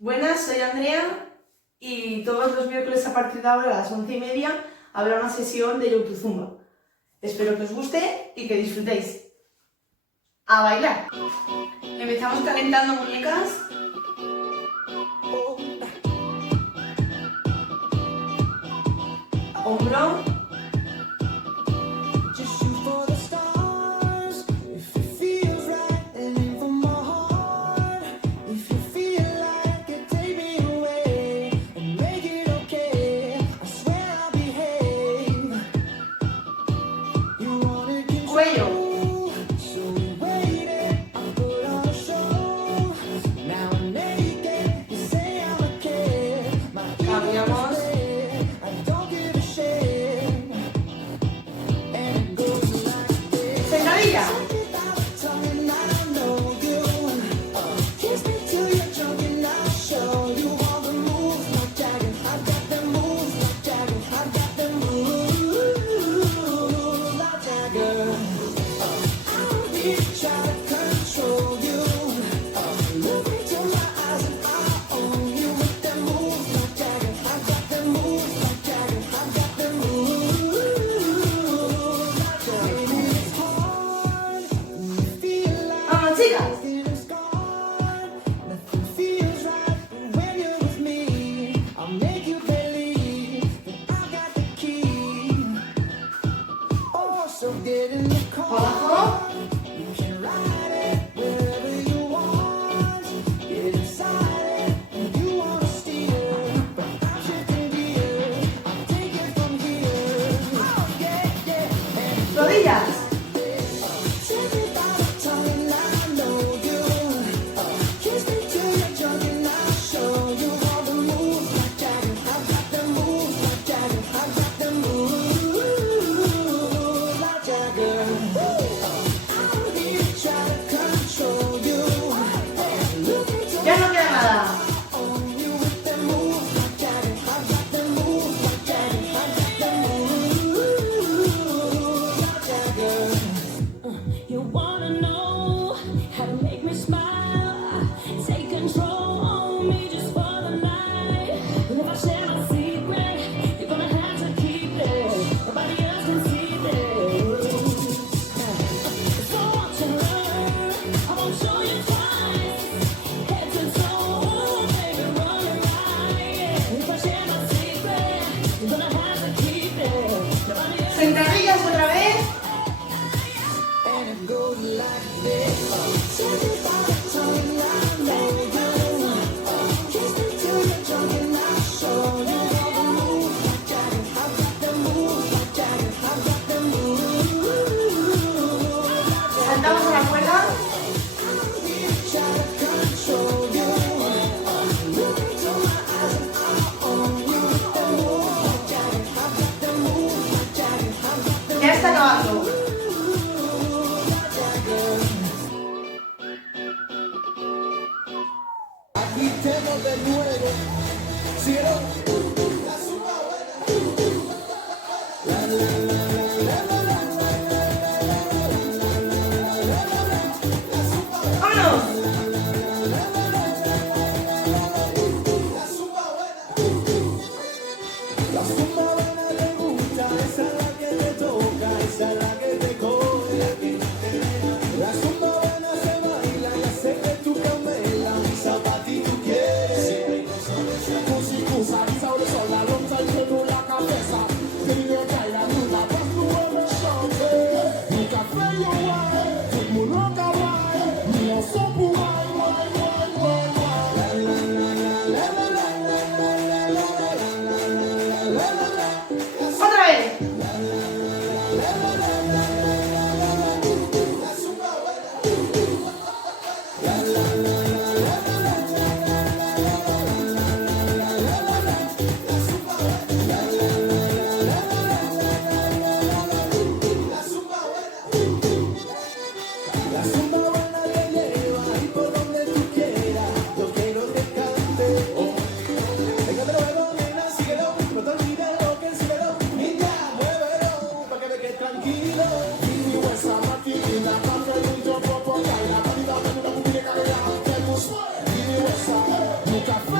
Buenas, soy Andrea y todos los miércoles a partir de ahora a las 11:30 habrá una sesión de Youtube Zumba. Espero que os guste y que disfrutéis. ¡A bailar! Empezamos calentando muñecas. Hombro. Cuello. Cambiamos. Sentadilla. ¡Vamos, chicas! Abajo. Rodillas. Ya no queda nada. You wanna know how to make me smile? Take control on me just for the night. And if I share my secret, you're gonna have to keep it. Nobody else can see this. So I want to learn, I won't show you twice. Head to toe, baby, run it right. And if I share my secret, you're gonna have to keep it. Nobody else. Sentadillas otra vez. Saltamos a la cuerda. Ya está acabando. Aquí tengo de nuevo, cielo. ¡Vámonos! La zumba buena le gusta, esa es la que te toca, esa es la que te coge aquí. La zumba buena se baila y hace que tu camela, pa' ti tú quieres. Cusa, sabroso, la loncha lleno la cabeza. Dime baila, nunca vas tú a los shows. Mi café yo guay, tu mundo guay, mi oso guay, guay, guay, guay, guay. La la la la la la la la la la la. ¡Otra vez! La zumba buena te lleva y por donde tú quieras, yo quiero que cante. Venga de nuevo, nena, síguelo, no te olvides lo que el cielo. Niña, muévelo, pa' que me quede tranquilo. Y mi huesa maquina, pa' que el mundo poco caiga. Pa' mi dame una muñeca que ya tenemos. Y mi huesa, mi café.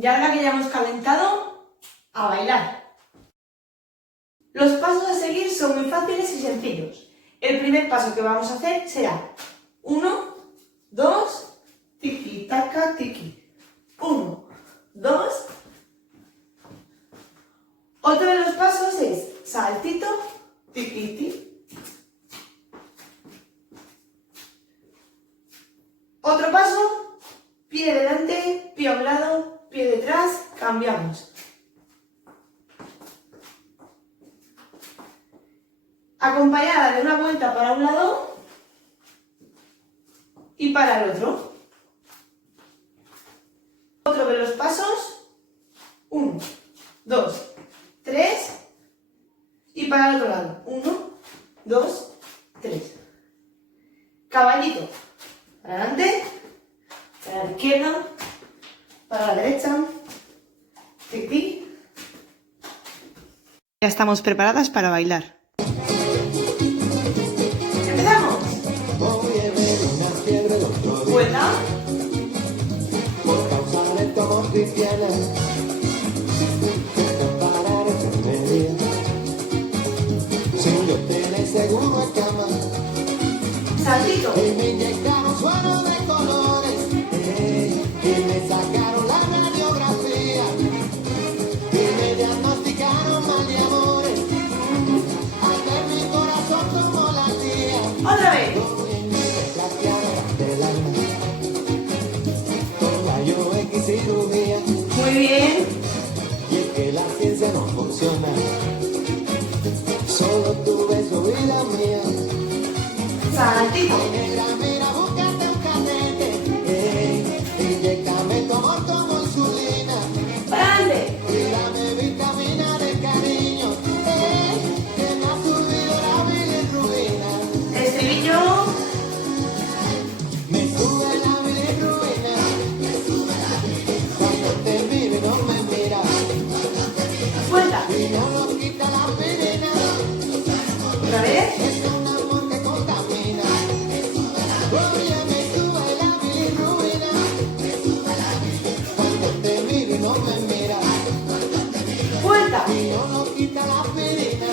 Y ahora que ya hemos calentado, a bailar. Los pasos a seguir son muy fáciles y sencillos. El primer paso que vamos a hacer será 1, 2, tiki, taka, tiki. 1, 2. Otro de los pasos es saltito, tiki, tiki. Otro paso, pie delante, pie a un lado, pie detrás, cambiamos. Acompañada de una vuelta para un lado y para el otro. Otro de los pasos, 1, 2, 3 y para el otro lado, 1, 2, 3. Caballito, para adelante, para la izquierda, para la derecha, tic-tic. Ya estamos preparadas para bailar. ¡Empezamos! Oye, ven una fiebre el otro día Vuelta. por causa de tu amor cristiana. No pararé en media sin yo tener seguro en cama. Saltito. Y me inyectaron suero de colores y me sacaron la radiografía y me diagnosticaron mal de amores al ver mi corazón como la tía. Otra vez. Del alma, con rayo X cirugía, Muy bien. y es que la ciencia no funciona, solo tu beso y la mía. Saltito. Negra, mira, búscate un canete, inyéctame tu amor como insulina, Para adelante. y dame vitamina de cariño, que me ha subido la bilirrubina. Estribillo. Me sube la bilirrubina, cuando te miro y no me mira, Vuelta. y no nos quita la aspirina, Otra vez. es un amor que contamina. Oye, me sube la bilirrubina, cuando te miro y no me mira, Vuelta. y no nos quita la aspirina,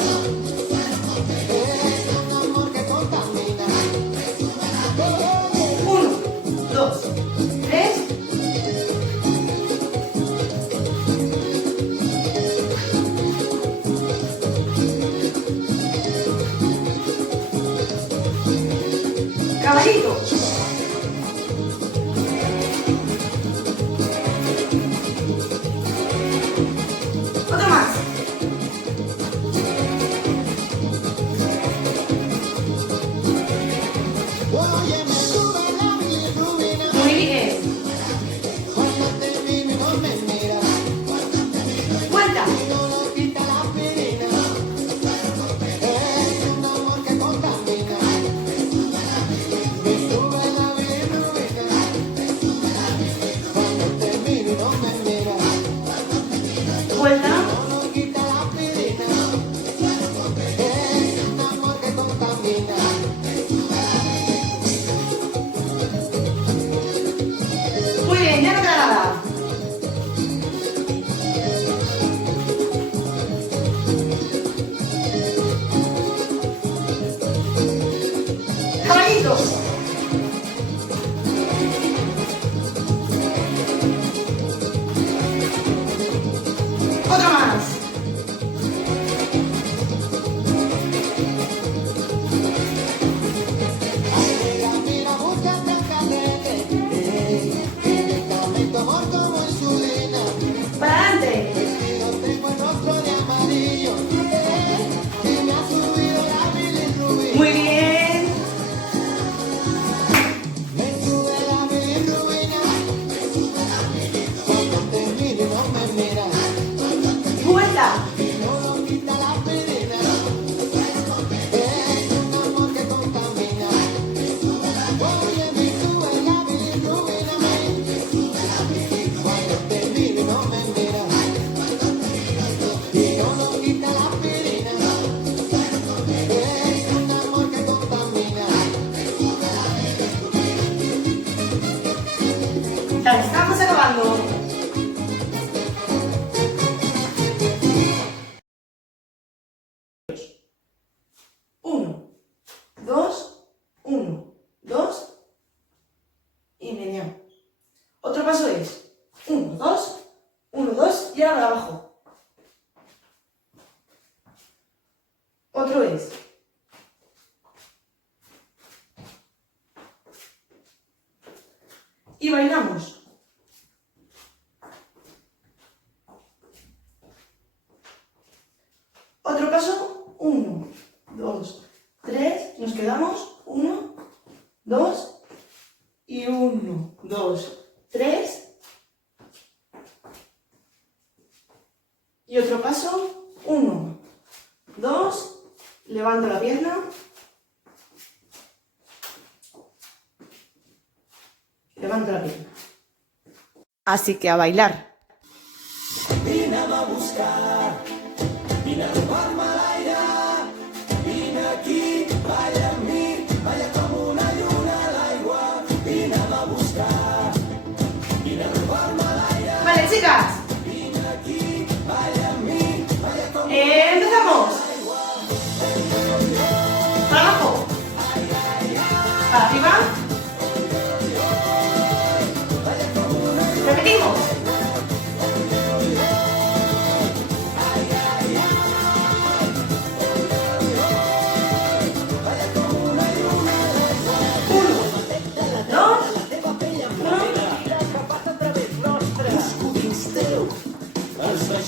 es un amor que contamina. 1, 2, 3. Caballito. Otro más. Oye, me sube la bilirrubina, Muy bien. cuando te miro y no me mira, Vuelta. y no nos quita la aspirina, es un amor que contamina. Me sube la bilirrubina, cuando te miro y no me mira, Vuelta. no nos quita la aspirina, es un amor que contamina. Muy bien, ya no queda nada. Caballito. Otra más. Mira, mira, búscate el canete, inyéctame tu amor como insulina. Para adelante. Vestido tengo el rostro de amarillo, y me ha subido la bilirrubina. Muy bien. y bailamos. Otro paso, 1, 2, 3, nos quedamos, 1, 2 y 1, 2, 3. Y otro paso, 1, 2, levanto la pierna, levanto la pierna. Así que a bailar. Vine a buscar, vine a robar-me l'aire, vine aquí, balla amb mi, balla com una lluna a l'aigua, vine a buscar, vine a robar-me l'aire, Vale, chicas. vine aquí, balla amb mi, balla com Empezamos. Para abajo. Para arriba. Repetimos.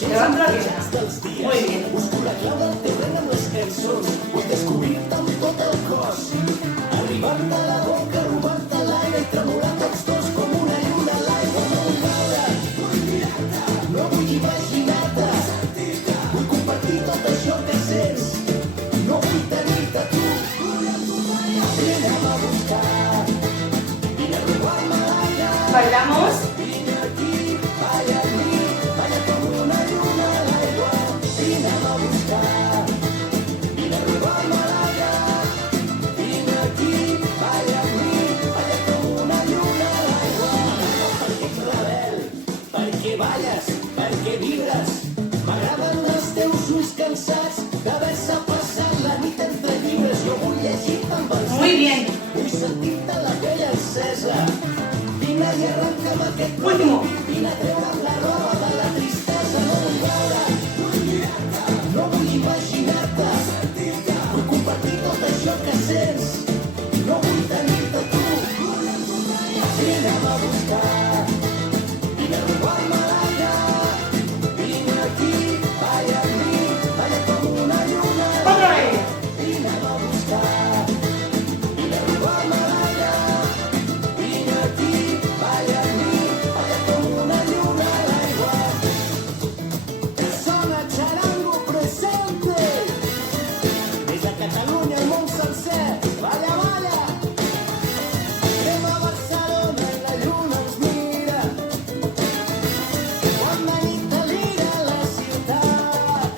Levanto la pierna. Muy bien. busco la clau del teu regne amb les cançons, vull descobrir-te amb tot el cos, arribar-te a la boca, robar-te l'aire i tremolar tots dos com una lluna a l'aigua. No vull veure, vull mirar-te, no vull imaginar-te, vull compartir tot això que sents, no vull tenir-te tu, vine a buscar, vine a robar-me l'aire, Bailamos. vine aquí, balla amb mi, balla com una lluna a l'aigua, vine a buscar, vine a robar-me l'aire, vine aquí, balla amb mi, balla com una lluna a l'aigua. Perquè ets rebel, perquè balles, perquè vibres, m'agraden els teus ulls cansats d'haver-se passat la nit entre llibres. Jo vull llegir-te amb els Muy bien. vull sentir-te la pell encesa. Vine i arrenca'm aquest Último. vine a treure'm la roba de la tristesa. No vull veure, vull mirar-te, no vull imaginar-te, vull compartir tot això que sents, no vull tenir-te tu. Vine a buscar, vine a robar-me l'aire, vine aquí, balla amb mi, balla com una lluna. Otra vez. Vine a buscar, vine a robar-me l'aire, vine aquí, balla amb mi, balla com una lluna a l'aigua. Que sona Charango presente, des de Catalunya al món sencer, balla, balla. Anem a Barcelona i la lluna ens mira, quan la nit delira a la ciutat.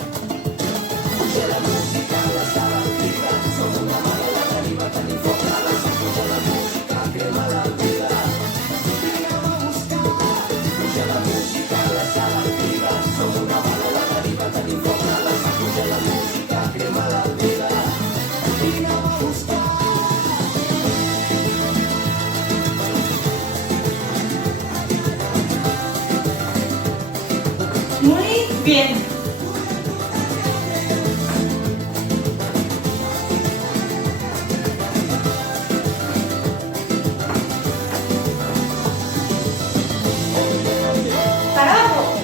Puja la música a la sala antiga, som una mala la deriva, tenim foc a la sang, puja la música, crema la vida. Vine a buscar, puja la música a la sala antiga, som una mala la deriva, tenim foc a la sang, puja la música, crema la vida. Vine a buscar. Muy bien. Para abajo.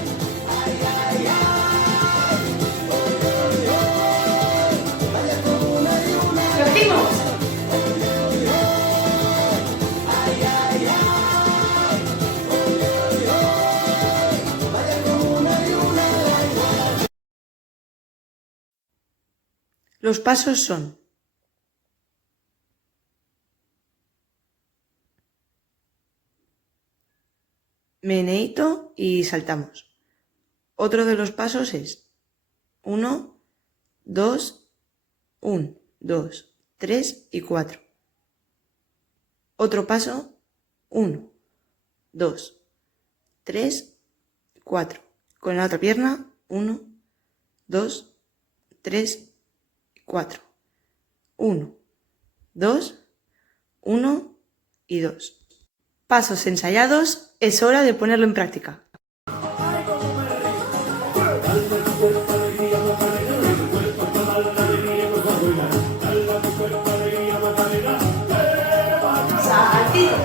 Repetimos. Los pasos son: meneíto y saltamos. Otro de los pasos es 1, 2, 1, 2, 3 y 4. Otro paso, 1, 2, 3, 4. Con la otra pierna, 1, 2, 3, 4. 1, 2, 1 y 2. Pasos ensayados, es hora de ponerlo en práctica. Saltito.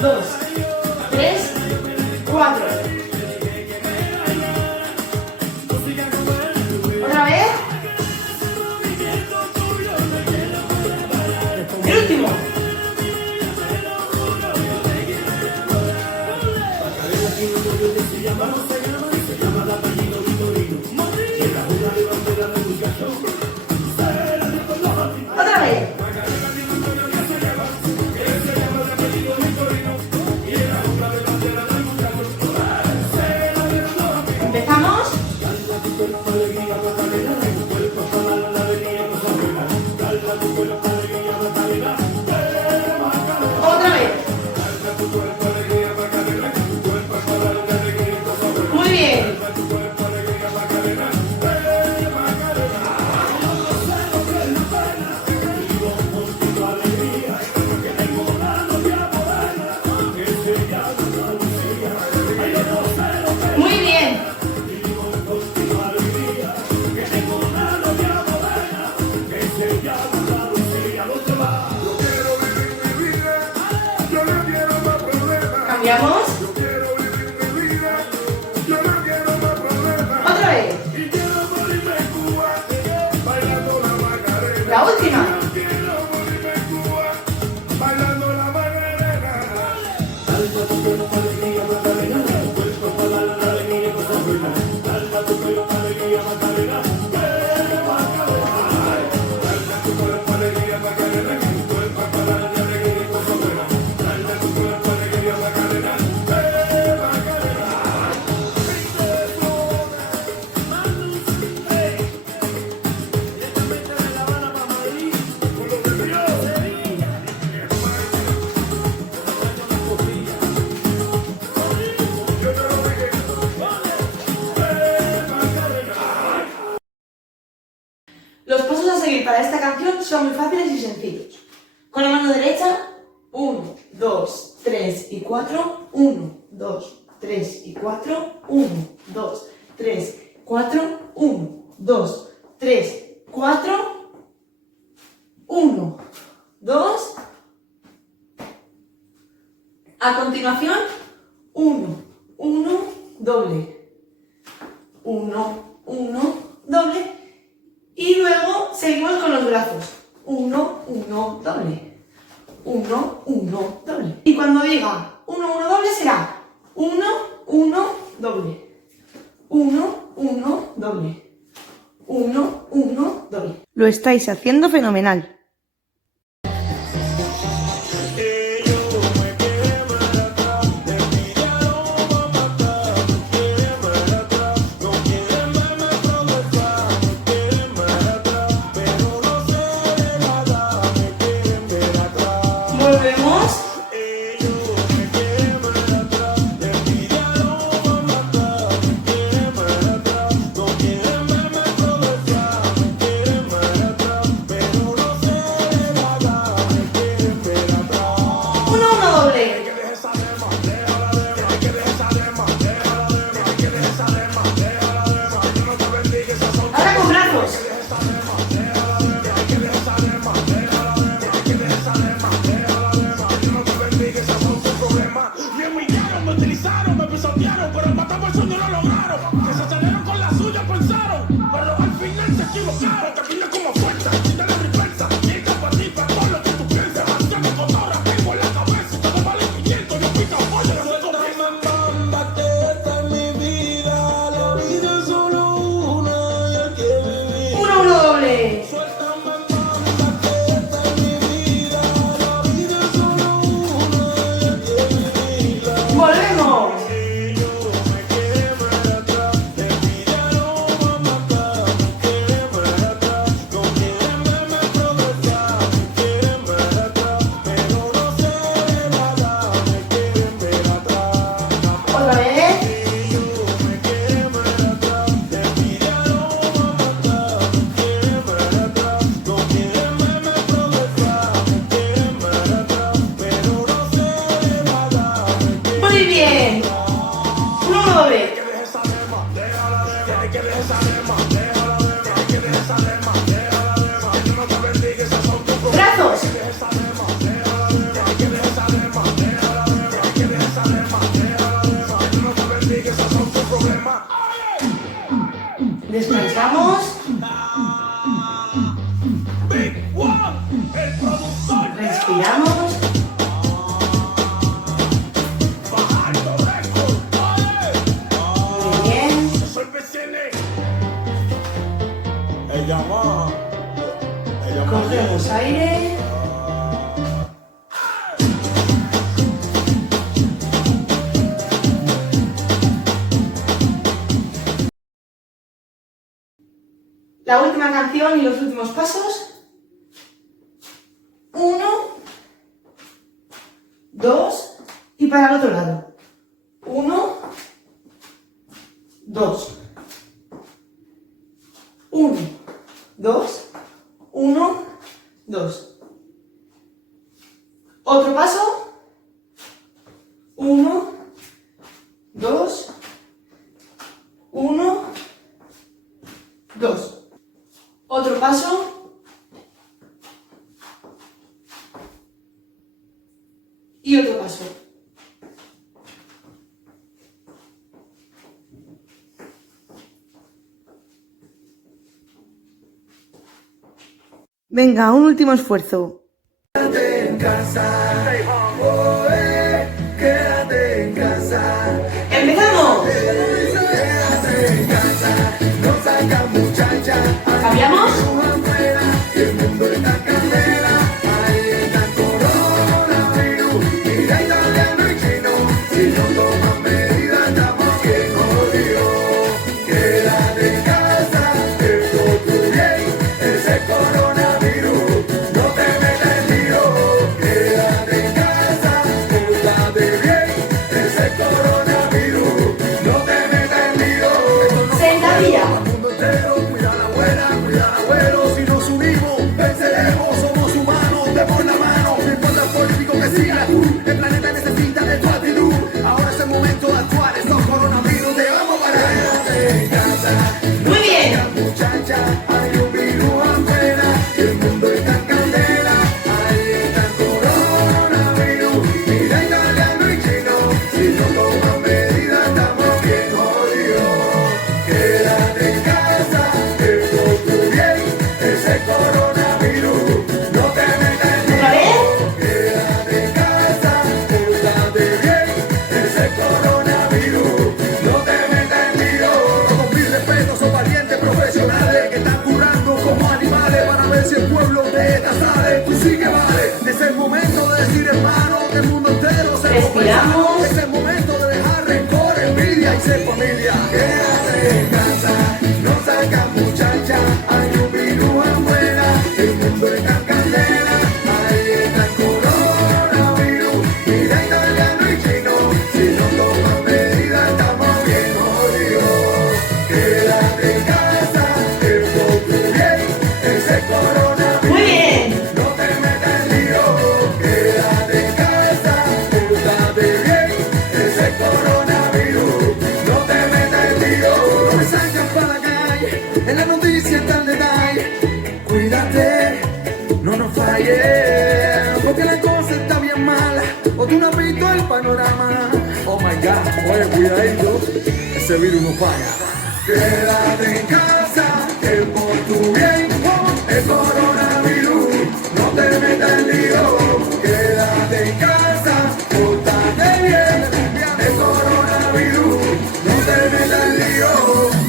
2, 3, 4. Otra vez. El último. Otra vez. Empezamos. Otra vez. Muy bien. Muy bien. Cambiamos. Otra vez. La última. Los pasos a seguir para esta canción son muy fáciles y sencillos. Con la mano derecha, 1, 2, 3 y 4, 1, 2, 3 y 4, 1, 2, 3, 4, 1, 2, 3, 4, 1, 2. A continuación, 1, 1, doble. 1, 1, doble. Y luego seguimos con los brazos. 1, 1, doble. 1, 1, doble. Y cuando diga 1, 1, doble será 1, 1, doble. 1, 1, doble. 1, 1, doble. Lo estáis haciendo fenomenal. Volvemos. La última canción y los últimos pasos. 1, 2 y para el otro lado. 1, 2. 1, 2, 1, 2. Otro paso. 1, 2, 1, 2. Otro paso. Y otro paso. Venga, un último esfuerzo. Quédate en casa, quédate en casa. ¡Empezamos! Quédate en casa, no salgas muchacha. ¿Cambiamos? Afuera, que el mundo está en candela. Ahí está el coronavirus. Mira italiano y chino. Si no toman medidas, estamos bien jodidos. Quédate en casa, esto tu bien. Ese coronavirus no te metas en lío. Quédate en casa, pórtate bien. Ese coronavirus no te metas en lío. Sentadilla. Al mundo entero, cuida a la abuela, cuida al abuelo. Si nos unimos, venceremos, somos humanos, demos la mano. No importa el político que siga, el planeta necesita de tu actitud. Ahora es el momento de actuar, estos coronavirus te vamos a parar. Quédate en casa, Muy bien. muchacha, hay un virus afuera, el mundo está en candela. Ahí está el coronavirus, mira italiano y chino. Si no toman medidas, estamos bien jodidos. Quédate en casa, esto tu bien, ese coronavirus no te metas en ¿Otra vez? Quédate en casa, pórtate bien, ese coronavirus no te metas en lío. Con mis respetos, son valientes profesionales que están curando como animales para ver si el pueblo de esta sale. Tú sí que vale, es el momento de decir hermano que el mundo entero se Respiramos. confesa. Es el momento de dejar rencor, envidia y ser familia. Quédate en casa, no salgas muchacha, hay un virus afuera, el mundo está en candela. Ahí está el coronavirus, mira italiano y chino. Si no toman medidas, estamos bien jodidos. Quédate en casa, esto tu bien, ese coronavirus. Muy bien. No te metas en lío, quédate en casa, pórtate bien, ese coronavirus, no te metas en lío. No me salgas para la calle, en la noticia está el detalle, cuídate, no nos falles, porque la cosa está bien mala, o tú no has visto el panorama. Oh my God, oye, cuidadito, ese virus no falla. Quédate en casa, que por tu bien, el coronavirus, no te metas en lío. Quédate en casa, pórtate bien, el coronavirus, no te metas en lío.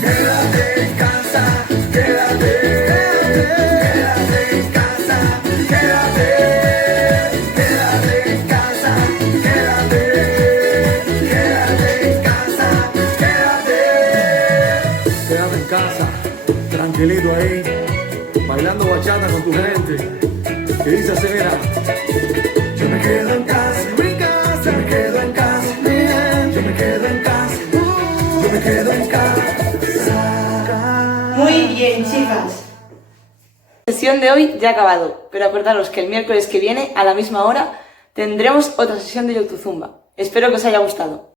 Quédate en casa, quédate en casa, quédate en casa, quédate en casa, quédate en casa, tranquilito ahí, bailando bachata con tu gente, que dice así, mira, yo me quedo en casa, yo me quedo en casa, bien, yo me quedo en casa, yo me quedo en casa. Muy bien, chicas. La sesión de hoy ya ha acabado, pero acordaros que el miércoles que viene, a la misma hora, tendremos otra sesión de Yo Tu Zumba. Espero que os haya gustado.